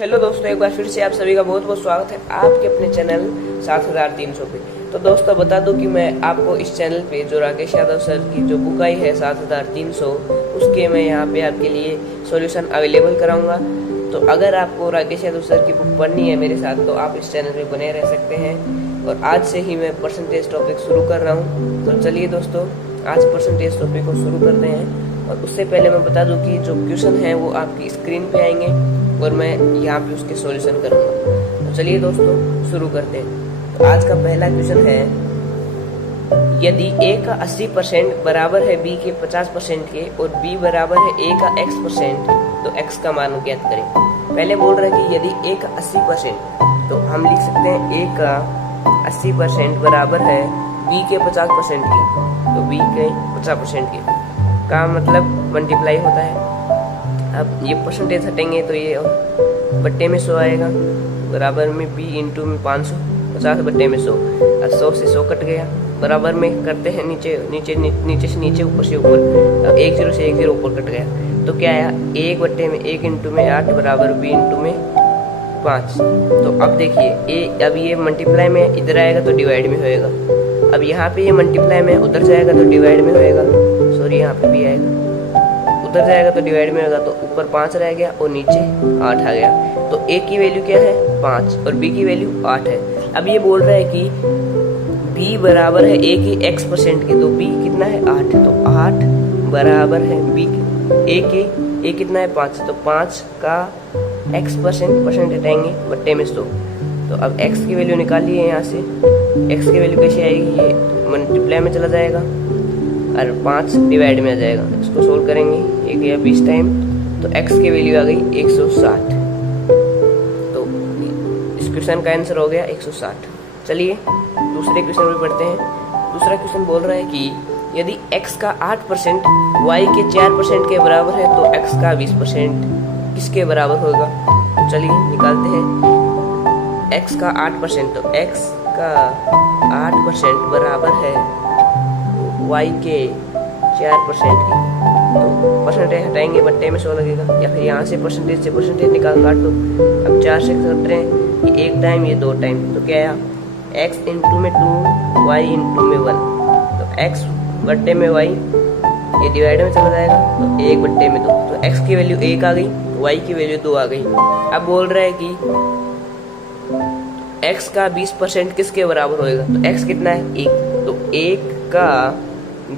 Hello दोस्तों, एक बार फिर से आप सभी का बहुत बहुत स्वागत है आपके अपने चैनल 7300 पे। तो दोस्तों बता दूं कि मैं आपको इस चैनल पे जो राकेश यादव सर की जो बुक आई है 7300 उसके मैं यहाँ पे आपके लिए सॉल्यूशन अवेलेबल कराऊंगा। तो अगर आपको राकेश यादव सर की बुक पढ़नी है मेरे साथ तो आप इस चैनल पे बने रह सकते हैं। और आज से ही मैं परसेंटेज टॉपिक शुरू कर रहा हूँ। तो चलिए दोस्तों, आज परसेंटेज टॉपिक को शुरू करते हैं। और उससे पहले मैं बता दूं कि जो क्वेश्चन है वो आपकी स्क्रीन पे आएंगे और मैं यहाँ पे उसके सॉल्यूशन करूँगा। तो चलिए दोस्तों शुरू करते हैं। तो आज का पहला क्वेश्चन है, यदि a का 80% बराबर है b के 50% के और b बराबर है a का x% तो x का मान ज्ञात करें। पहले बोल रहा है कि यदि a का 80% तो हम लिख सकते हैं a का 80% बराबर है b के 50% के, तो b के 50% के का मतलब मल्टीप्लाई होता है। अब ये परसेंटेज हटेंगे तो ये बट्टे में 100 आएगा, बराबर में b इंटू में 500, 50 बट्टे में 100। अब 100 से 100 कट गया, बराबर में करते हैं नीचे से नीचे ऊपर से ऊपर। अब 1 0 से 1 0 ऊपर कट गया तो क्या आया, 1 बट्टे में 1 इंटू में 8 बराबर b इंटू में 5। तो अब देखिए अब ये मल्टीप्लाई में इधर आएगा तो डिवाइड में होएगा। अब यहाँ पे ये मल्टीप्लाई में उधर जाएगा तो डिवाइड में होएगा, सॉरी यहाँ पे भी आएगा, उधर जाएगा तो डिवाइड में होगा। तो ऊपर 5 रह गया और नीचे 8 आ गया। तो a की वैल्यू क्या है 5 और b की वैल्यू 8 है। अब ये बोल रहा है कि b बराबर है a की x% के, तो b कितना है 8, तो 8 बराबर है b a कितना है 5, तो 5 का x% हटाएंगे बट्टे में 100। तो अब x की वैल्यू निकालिए यहाँ से। x की वैल्यू कैसे आएगी, ये मल्टीप्लाई में चला जाएगा और 5 डिवाइड में आ जाएगा। इसको सोल्व करेंगे, ये गया 20 टाइम, तो x की वैल्यू आ गई 160। तो इस क्वेश्चन का आंसर हो गया 160। चलिए दूसरे क्वेश्चन पे पढ़ते हैं। दूसरा क्वेश्चन बोल रहा है कि यदि x का 8% y के 4% के बराबर है तो x का 20% किसके बराबर होगा। तो चलिए निकालते हैं। x का 8% तो x का 8% बराबर है y के 4% की, तो परसेंटेज हटाएंगे बट्टे में 100 लगेगा, या फिर यहाँ से परसेंटेज निकाल काट दो। अब 4 से कट रहे हैं, ये 1 टाइम ये 2 टाइम, तो क्या आया x इंटू में 2 y इंटू में 1। तो x बट्टे में y ये डिवाइड में चला जाएगा, तो 1 बट्टे में 2। तो x की वैल्यू 1 आ गई, y की वैल्यू 2 आ गई। अब बोल रहा है कि x का 20% किसके बराबर होएगा। तो x कितना है 1, तो 1 का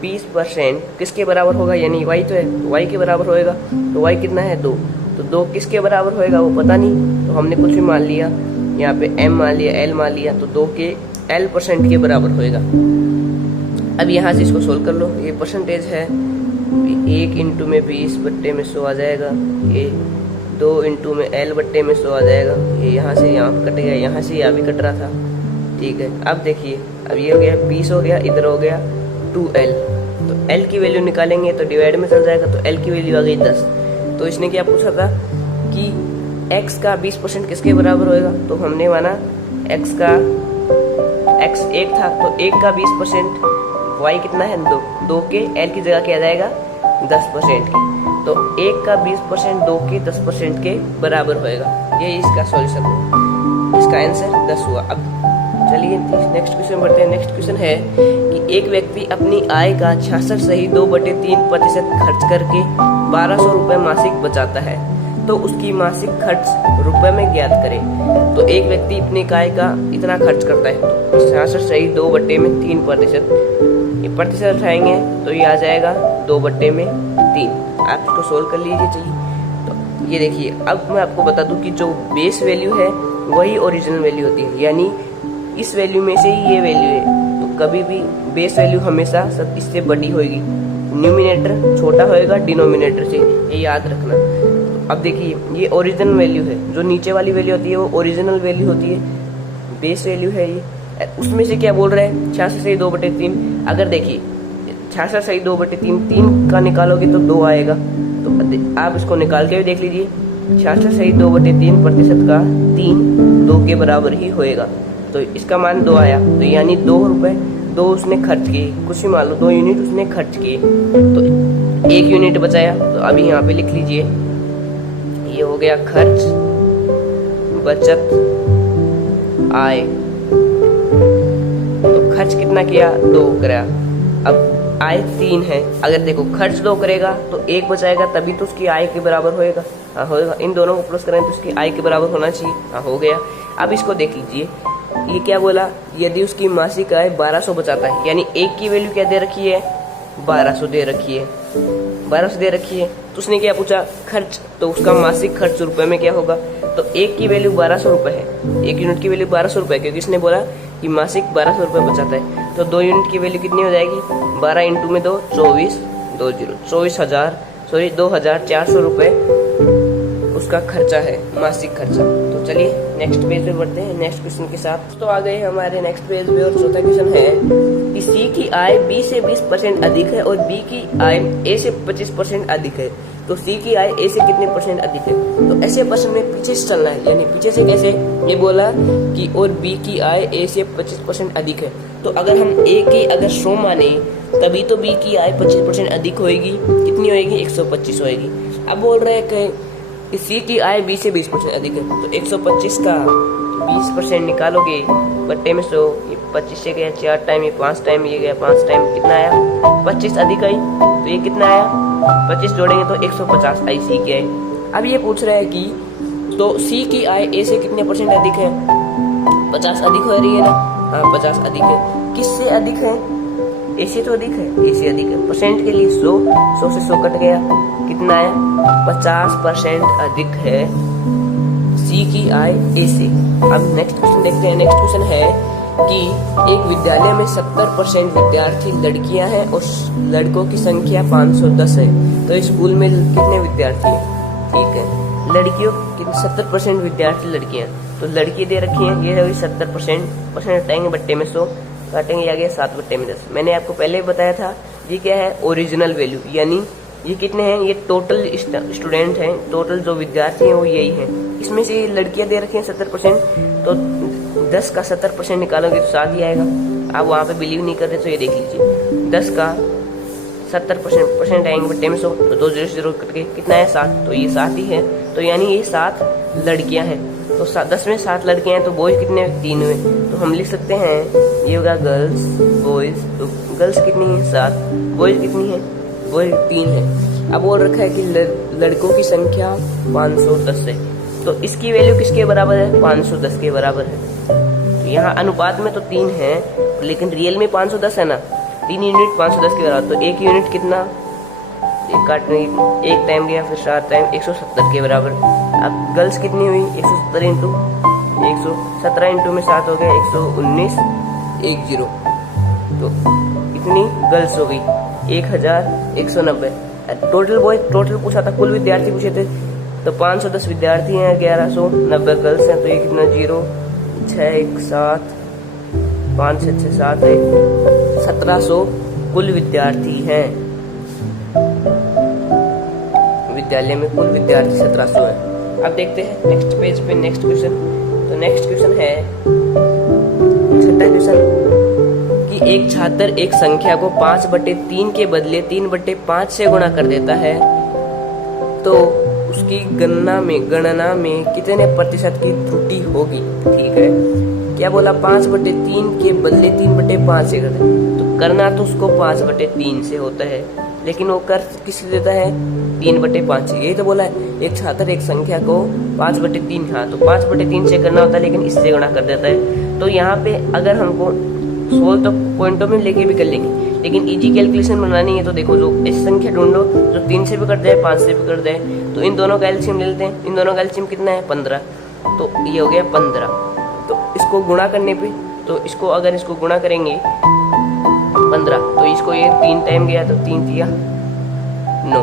20% किसके बराबर होगा, यानी y तो है, तो y के बराबर होएगा। तो y कितना है 2, तो 2 किसके बराबर होएगा वो पता नहीं, तो हमने कुछ भी मान लिया, यहाँ पे m मान लिया, l मान लिया, तो 2 के l% के बराबर होएगा। अब यहाँ से इसको सोल्व कर लो। ये परसेंटेज है 1 इंटू में 20 बट्टे में 100 आ जाएगा, ये 2 इंटू में l बट्टे में 100 आ जाएगा। ये यहाँ से यहाँ कट गया, यहाँ से यहाँ भी कट रहा था, ठीक है। अब देखिए, अब ये हो गया 20 हो गया, इधर हो गया 2l, तो l की वैल्यू निकालेंगे तो डिवाइड में चल जाएगा, तो l की वैल्यू आ गई 10। तो इसने क्या पूछा था कि x का 20% किसके बराबर होएगा, तो हमने माना x 1 था, तो 1 का 20% y कितना है 2 के l की जगह क्या जाएगा 10% की, तो 1 का 20% 2 के 10% के बराबर होएगा। ये इसका सॉल्यूशन हुआ, इसका आंसर 10 हुआ। अब चलिए नेक्स्ट क्वेश्चन बढ़ते हैं। नेक्स्ट क्वेश्चन है कि एक व्यक्ति अपनी आय का 66 सही 2/3% खर्च करके 1200 रुपये मासिक बचाता है, तो उसकी मासिक खर्च रुपए में ज्ञात करें। तो एक व्यक्ति अपनी आय का इतना खर्च करता है, तो 66 सही 2/3%, ये प्रतिशत उठाएंगे तो ये आ जाएगा 2/3। आप इसको सोल्व कर लीजिए। चाहिए तो ये देखिए, अब मैं आपको बता दूं कि जो बेस वैल्यू है वही ओरिजिनल वैल्यू होती है, यानी इस वैल्यू में से ही ये वैल्यू है। तो कभी भी बेस वैल्यू हमेशा सब इससे बड़ी होगी, न्यूमिनेटर छोटा होएगा डिनोमिनेटर से, ये याद रखना। तो अब देखिए, ये ओरिजिनल वैल्यू है, जो नीचे वाली वैल्यू होती है वो ओरिजिनल वैल्यू होती है, बेस वैल्यू है ये। उसमें से क्या बोल रहा है 66 सही 2/3। अगर देखिए 66 सही 2/3, 3 का निकालोगे तो 2 आएगा, तो आप इसको निकाल के भी देख लीजिए। 66 सही 2/3% का 3 2 के बराबर ही होएगा, तो इसका मान 2 आया। तो यानी 2 रुपए 2 उसने खर्च किए, कुछ ही मान लो 2 यूनिट उसने खर्च किए, तो 1 यूनिट बचाया। तो अभी यहाँ पे लिख लीजिए, ये हो गया खर्च बचत आय। तो खर्च कितना किया? 2 करा। अब आय 3 है, अगर देखो खर्च 2 करेगा तो 1 बचाएगा, तभी तो उसकी आय के बराबर होएगा। हाँ होएगा, इन दोनों को प्लस करें तो उसकी आय के बराबर होना चाहिए। हाँ हो गया। अब इसको देख लीजिए, ये क्या बोला, यदि उसकी मासिक आय 1200 बचाता है, यानी 1 की वैल्यू क्या दे रखी है? 1200 दे रखी है, 1200 दे रखी है। तो उसने क्या पूछा? खर्च। तो उसका मासिक खर्च रुपए में क्या होगा? तो 1 की वैल्यू 1200 रुपए है, 1 यूनिट की वैल्यू 1200 रुपए, क्योंकि इसने बोला कि मासिक 1200 रुपए बचाता है। तो 2 यूनिट की वैल्यू कितनी हो जाएगी? 12 इंटू में 2, 24,400 रुपए उसका खर्चा है, मासिक खर्चा। तो चलिए नेक्स्ट पेज पे बढ़ते हैं नेक्स्ट क्वेश्चन के साथ। तो आ गए हमारे नेक्स्ट पेज पे और चौथा क्वेश्चन है कि सी की आय बी से 20% अधिक है और बी की आय ए से 25% अधिक है। तो सी की आय ए से कितने % अधिक है? तो ऐसे प्रश्न में पीछे से चलना है, यानी पीछे से कैसे? ये बोला कि और बी की आय ए से 25% अधिक है, तो अगर हम ए की अगर 100 माने तभी तो बी की आय 25% अधिक होएगी। कितनी होएगी? 125 होएगी। अब बोल रहे हैं कि सी की आय बी से 20% अधिक है, तो 125 का 20% निकालोगे बट्टे में 100, ये 25 से गया 4 टाइम, ये 5 टाइम, ये गया 5 टाइम, कितना आया? 25 अधिक आई। तो ये कितना आया? 25 जोड़ेंगे तो 150 आई सी की आय। अब ये पूछ रहा है कि तो सी की आय ए से कितने % अधिक है? 50 अधिक हो रही है ना? हाँ 50 अधिक है। किससे अधिक है? ए से तो अधिक है, ए से अधिक है। परसेंट के लिए 100 से 100 कट गया, कितना आया? 50% अधिक है सी की आय ए से। अब नेक्स्ट क्वेश्चन देखते हैं। नेक्स्ट क्वेश्चन है कि एक विद्यालय में 70% विद्यार्थी लड़कियां हैं और लड़कों की संख्या 510 है, तो स्कूल में कितने विद्यार्थी हैं? ठीक है, लड़कियों की 70% विद्यार्थी लड़कियां, तो लड़की दे रखी हैं, ये है 70%, परसेंट हटाएंगे बट्टे में 100 काटेंगे, आ गया 7 बट्टे में 10। मैंने आपको पहले बताया था ये क्या है? ओरिजिनल वैल्यू, यानी ये कितने हैं? ये टोटल स्टूडेंट हैं, टोटल जो विद्यार्थी हैं वो यही हैं। इसमें से लड़कियां दे रखी हैं 70%, तो 10 का 70% निकालोगे तो 7 ही आएगा। आप वहाँ पे बिलीव नहीं कर रहे तो ये देख लीजिए, 10 का 70% आएंगे बट्टे में 100, तो 2 0 करके कितना है? 7। तो ये 7 ही है, तो यानी ये 7 लड़कियां हैं। तो 10 में 7 लड़कियां हैं, तो बॉयज कितने? 3 हुए। तो हम लिख सकते हैं ये होगा गर्ल्स बॉयज। तो गर्ल्स कितनी है? 7। बॉयज कितनी है? बॉयज 3 है। अब बोल रखा है कि लड़कों की संख्या 510 है, तो इसकी वैल्यू किसके बराबर है? 510 के बराबर है। तो यहाँ अनुपात में तो 3 है, लेकिन रियल में 510 है ना, 3 यूनिट 510 के बराबर। तो 1 यूनिट कितना? एक काटने 1 टाइम गया, फिर 7 टाइम 170 के बराबर। अब गर्ल्स कितनी हुई? 170 इंटू 117 इंटू में 7 हो गया 119 10। तो कितनी गर्ल्स हो गई? 1190। टोटल बॉय टोटल पूछा था, कुल विद्यार्थी पूछे थे, तो 510 विद्यार्थी हैं, 1190 गर्ल्स हैं, तो ये कितना? 0 6 1 7 5 6 6 7 है, 1700 कुल विद्यार्थी हैं। विद्यालय में कुल विद्यार्थी 1700 है। अब देखते हैं नेक्स्ट पेज पे नेक्स्ट क्वेश्चन। तो नेक्स्ट क्वेश्चन है, छठा क्वेश्चन, कि एक छात्र एक संख्या को 5/3 के बदले 3/5 से गुणा कर देता है, तो उसकी गणना में कितने प्रतिशत की त्रुटि होगी? ठीक है, क्या बोला? 5/3 के बदले 3/5 से कर दे, तो करना तो उसको 5/3 से होता है, लेकिन वो कर किससे देता है? 3/5 से। यही तो बोला है, एक छात्र एक संख्या को 5/3, हाँ तो 5/3 से करना होता है, लेकिन इससे गुणा कर देता है। तो यहाँ पे अगर हमको सोल्व तो पॉइंटों में लेके भी कर लेंगे, लेकिन इजी कैलकुलेशन बनानी है तो देखो, जो इस संख्या ढूंढो जो 3 से भी कर दे 5 से भी कर दे, तो इन दोनों का एलसीएम ले लेते हैं। इन दोनों का एलसीएम कितना है? 15। तो ये हो गया 15। तो इसको गुणा करने पे, तो इसको अगर इसको गुणा करेंगे 15, तो इसको ये 3 टाइम गया, तो 3 दिया 9,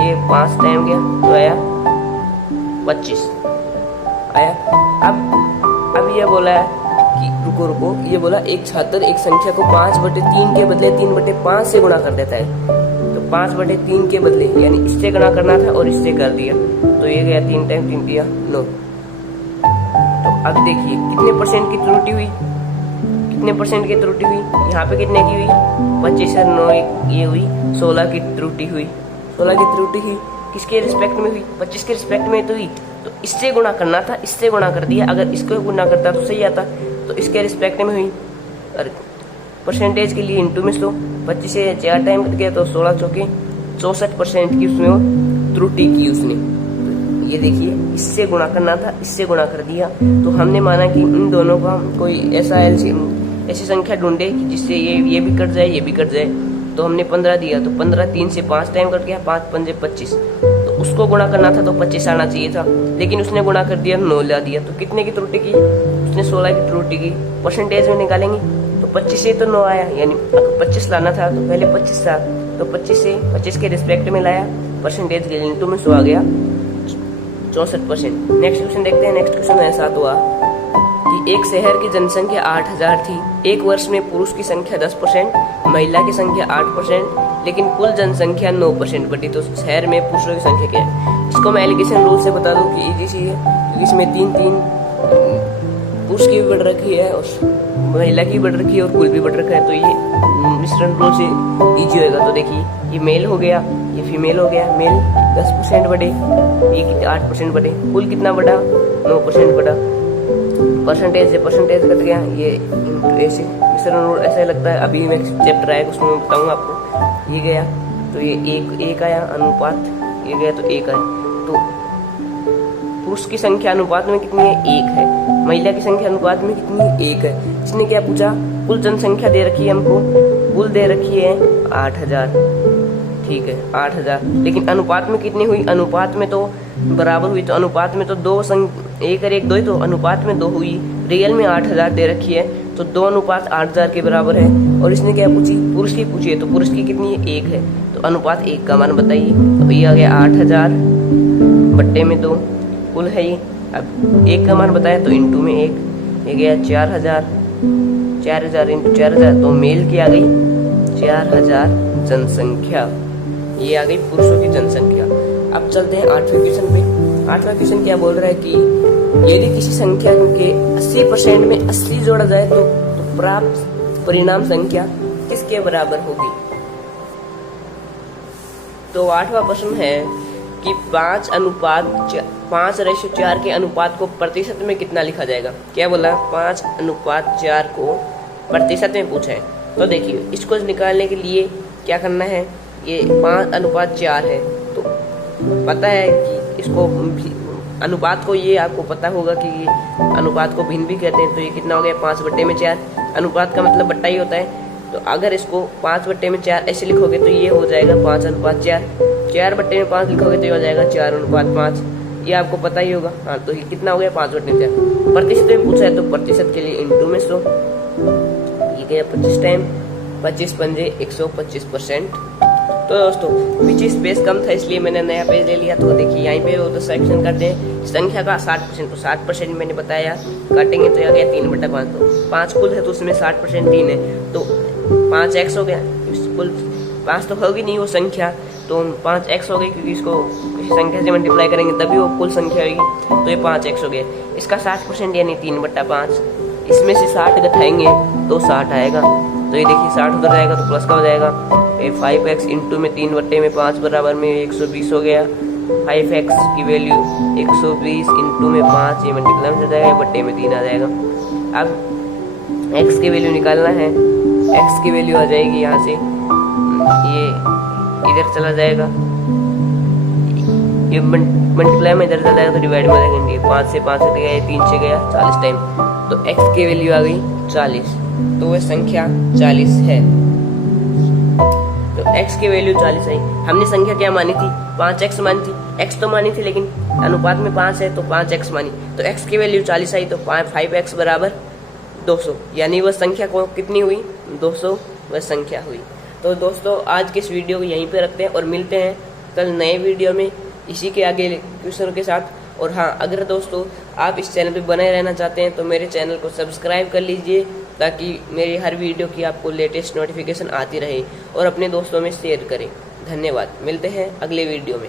ये 5 टाइम गया तो आया 25 आया। अब ये बोला है कि रुको, ये बोला एक छात्र एक संख्या को 5/3 के बदले 3/5 से गुणा कर देता है, तो 5/3 के बदले यानी इससे गुणा करना था और इससे कर दिया, तो ये गया 3 टाइम 3 दिया 9। तो अब देखिए कितने परसेंट की त्रुटि हुई? कितने परसेंट की त्रुटि हुई? यहाँ पे कितने की हुई? 25 और 9 ये हुई 16 की त्रुटि हुई। 16 की त्रुटि हुई, किसके रिस्पेक्ट में हुई? 25 के रिस्पेक्ट में तो हुई, तो इससे गुणा करना था, इससे गुणा कर दिया। अगर इसको गुणा करता तो सही आता। तो इसके रिस्पेक्ट में हुई। और परसेंटेज के लिए इंटू में 100, 25 से 4 टाइम कर गया तो 16 चौके 64% की उसमें वो त्रुटि की उसने। तो ये देखिए, इससे गुणा करना था, इससे गुणा कर दिया। तो हमने माना कि इन दोनों का कोई ऐसा ऐसी संख्या ढूंढे कि जिससे ये भी कट जाए, ये भी कट जाए। तो हमने 15 दिया, तो 15 3 से 5 टाइम कट गया, 5 पंजे 25। तो उसको गुणा करना था तो 25 आना चाहिए था, लेकिन उसने गुणा कर दिया, 9 ला दिया। तो कितने की त्रुटि की? उसने 16 की त्रुटि की। परसेंटेज में निकालेंगे तो 25 से तो 9 आया, यानी अगर 25 लाना था तो पहले 25 था, तो 25 के रिस्पेक्ट में लाया, परसेंटेज के इंटू में 100 आ गया, 64%। नेक्स्ट क्वेश्चन देखते हैं। नेक्स्ट क्वेश्चन ऐसा हुआ कि एक शहर की जनसंख्या 8000 थी। एक वर्ष में पुरुष की संख्या 10%, महिला की संख्या 8%, लेकिन कुल जनसंख्या 9% बढ़ी। तो शहर में पुरुषों की संख्या क्या है? इसको मैं एलिगेशन रूल से बता दूं कि इजी सी है, क्योंकि इसमें 3 पुरुष की भी बढ़ रखी है और महिला की बढ़ रखी है और कुल भी बढ़ रखा है। तो ये मिश्रण रूल से इजी होगा। तो देखिए, ये मेल हो गया, ये फीमेल हो गया। मेल 10% बढ़े, ये 8% बढ़े, कुल कितना बढ़ा? 9% बढ़ा। परसेंटेज से परसेंटेज कट गया, ये ऐसे मिश्रण रूल ऐसा लगता है। अभी मैं चैप्टर आएगा उसमें मैं बताऊंगा आपको। ये गया तो ये एक आया अनुपात, ये गया तो 1 आया। तो पुरुष की संख्या अनुपात में कितनी है? 1 है। महिला की संख्या अनुपात में कितनी है? 1 है। इसने क्या पूछा? कुल जनसंख्या दे रखी है हमको, कुल दे रखी है 8000, ठीक है 8000, लेकिन अनुपात में कितनी हुई? अनुपात में तो बराबर हुई, तो अनुपात में तो 1 और 1 2 ही, तो अनुपात में 2 हुई। रियल में 8000 दे रखी है, तो 2 अनुपात 8000 के बराबर है। और इसने क्या पूछी? पुरुष की पूछी है, तो पुरुष की कितनी है? 1 है। तो अनुपात 1 का मान बताइए। तो ये आ गया 8000 बट्टे में 2, कुल है ये। अब 1 का मान बताया तो इंटू में 1, ये गया 4000 इंटू 4000, तो मेल की आ गई 4000 जनसंख्या। ये आ गई पुरुषों की जनसंख्या। अब चलते हैं 8वें क्वेश्चन पे। 8वां क्वेश्चन क्या बोल रहा है कि यदि किसी संख्या के 80% में 80 जोड़ा जाए तो प्राप्त परिणाम संख्या किसके बराबर होगी? तो 8वां प्रश्न है कि 5:4 के अनुपात को प्रतिशत में कितना लिखा जाएगा? क्या बोला? 5:4 को प्रतिशत में पूछा है। तो देखिए, इसको निकालने के लिए क्या करना है? ये 5:4 है, तो पता है कि इसको अनुपात को, ये आपको पता होगा कि अनुपात को भिन्न भी कहते हैं। तो ये कितना हो गया? 5/4। अनुपात का मतलब बट्टा ही होता है। तो अगर इसको 5/4 ऐसे लिखोगे तो ये हो जाएगा 5:4। 4/5 लिखोगे तो ये हो जाएगा 4:5। ये आपको पता ही होगा। हाँ, तो ये कितना हो गया? 5/4। प्रतिशत में पूछा है तो प्रतिशत के लिए इंटू में 100, ये गया 25 टाइम, 25 पंजे 125%। तो दोस्तों, पीछे स्पेस कम था इसलिए मैंने नया पेज ले लिया। तो देखिए, यहाँ पे वो तो सेक्शन करते हैं संख्या का 60%, तो 60% मैंने बताया काटेंगे तो आ गया 3/5। तो 5 कुल है तो उसमें 60% 3 है, तो 5x हो गया। कुल 5 तो होगी नहीं वो संख्या, तो 5x हो गई, क्योंकि इसको किसी संख्या से मल्टीप्लाई करेंगे तभी वो कुल संख्या होगी। तो ये 5x हो गया। इसका 60% यानी 3/5। इसमें से 60 घटाएंगे तो 60 आएगा। तो ये देखिए 60 उधर जाएगा तो प्लस का हो जाएगा। ये 5x इंटू में 3/5 बराबर में 120 हो गया। 5x की वैल्यू 120 इंटू में 5, ये मल्टीप्लाई में जाएगा, बट्टे में 3 आ जाएगा। अब x की वैल्यू निकालना है। x की वैल्यू आ जाएगी यहाँ से, ये इधर चला जाएगा, ये मल्टीप्लाई में इधर चला जाएगा तो डिवाइड में आ जाएगा। 5 से 5 गया, 3 से गया 40 टाइम। तो x की वैल्यू आ गई 40, तो वह संख्या 40 है। तो x की वैल्यू 40 आई। हमने संख्या क्या मानी थी? 5x मानी थी। x तो मानी थी लेकिन अनुपात में 5 है तो 5x मानी। तो x की वैल्यू 40 आई, तो 5x बराबर 200, यानी वह संख्या को कितनी हुई? 200 वह संख्या हुई। तो दोस्तों, आज के इस वीडियो को यहीं पे रखते हैं और मिलते हैं कल नए वीडियो में इसी के आगे क्वेश्चन के साथ। और हाँ, अगर दोस्तों आप इस चैनल पे बने रहना चाहते हैं तो मेरे चैनल को सब्सक्राइब कर लीजिए, ताकि मेरी हर वीडियो की आपको लेटेस्ट नोटिफिकेशन आती रहे, और अपने दोस्तों में शेयर करें। धन्यवाद। मिलते हैं अगले वीडियो में।